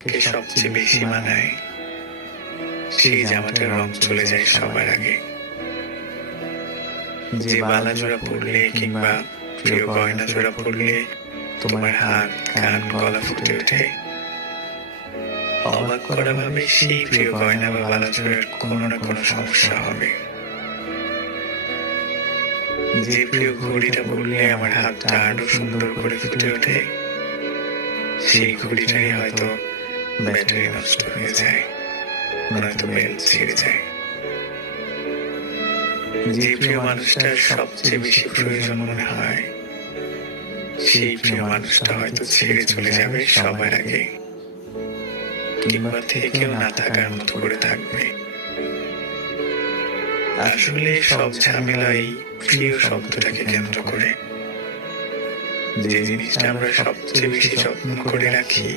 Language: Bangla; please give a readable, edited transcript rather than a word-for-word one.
কে সবচেয়ে বেশি মানায় সেই জামাটার রং চলে যায় সবার আগে। যে বালা জোড়া পরলে কিংবা প্রিয় গয়না জোড়া পরলে তোমার হাত কান গলা ফুটে ওঠে, অবাক করা ভাবে সেই প্রিয় গয়না বা বালা জোড়ার কোনো না কোনো সমস্যা হবে। যে প্রিয় ঘড়িটা পরলে আমার হাতটা আরো সুন্দর করে ফুটে ওঠে, সেই ঘড়িটাই হয়তো ব্যাটারি নষ্ট হয়ে যায়, নয়তো বেল ছিঁড়ে যায়। যে প্রিয় মানুষটার সবচেয়ে বেশি প্রয়োজন মনে হয়, সেই প্রিয় মানুষটা হয়তো ছেড়ে চলে যাবে সবার আগে, কিংবা থেকেও না থাকার মতো করে থাকবে। আসলে সব ঝামেলাই প্রিয় শব্দটাকে কেন্দ্র করে। যে জিনিসটা আমরা সবচেয়ে বেশি যত্ন করে রাখি